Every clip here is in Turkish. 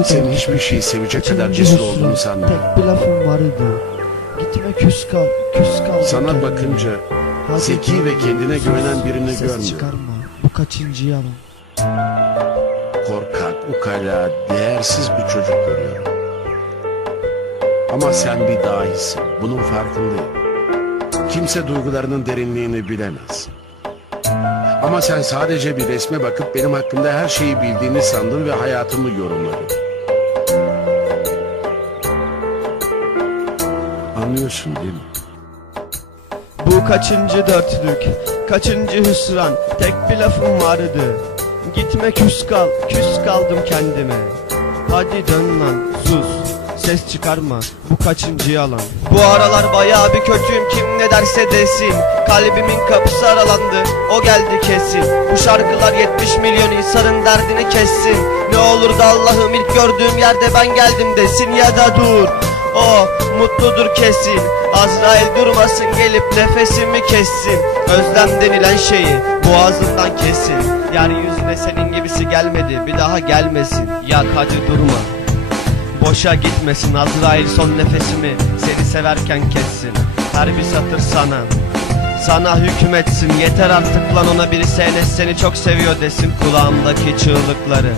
Sen hiçbir şeyi sevecek kadar cesur olduğunu sanmıyorum. Tek bir lafım vardı. Gitme küs kal, küs kal. Sana bakınca zeki ve kendine güvenen birini görmüyorum. çıkarma. Bu kaçıncı yalan? Korkak, ukala, değersiz bir çocuk görüyorum. Ama sen bir dahisin. Bunun farkındayım. Kimse duygularının derinliğini bilemez. Ama sen sadece bir resme bakıp benim hakkımda her şeyi bildiğini sandın ve hayatımı yorumladın. Anlıyorsun değil mi? Bu kaçıncı dörtlük, kaçıncı hüsran, tek bir lafım vardı. Gitme küs kal, küs kaldım kendime. Hadi dön lan, sus, ses çıkarma, bu kaçıncı yalan. Bu aralar bayağı bir kötüyüm, kim ne derse desin. Kalbimin kapısı aralandı, o geldi kesin. Bu şarkılar 70 milyon insanın derdini kessin. Ne olur da Allah'ım ilk gördüğüm yerde ben geldim desin ya da dur. O mutludur kesin. Azrail durmasın gelip nefesimi kessin. Özlem denilen şeyi boğazından kesin. Yeryüzüne senin gibisi gelmedi bir daha gelmesin. Yak hadi durma. Boşa gitmesin Azrail son nefesimi Seni severken kessin. Her bir satır sana. Sana hükmetsin yeter artık lan ona biri Enes seni çok seviyor desin kulağımdaki çığlıkları.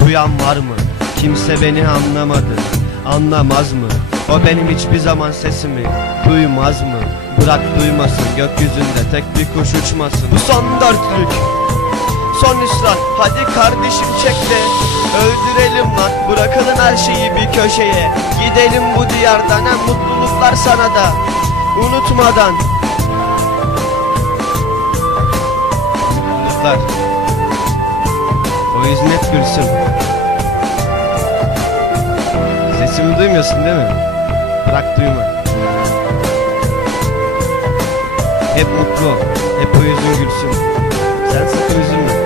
Duyan var mı? Kimse beni anlamadı. Anlamaz mı? O benim hiçbir zaman sesimi duymaz mı? Bırak duymasın gökyüzünde tek bir kuş uçmasın. Bu son dörtlük Son hüsran hadi kardeşim çek de Öldürelim lan. Bırakalım her şeyi bir köşeye. Gidelim bu diyardan hem mutluluklar sana da. Unutmadan. Mutluluklar. O hep gülsün. Sesimi duymuyorsun değil mi? bıraktığımı. Hep mutlu, hep o yüzün gülsün. Sensiz üzülme.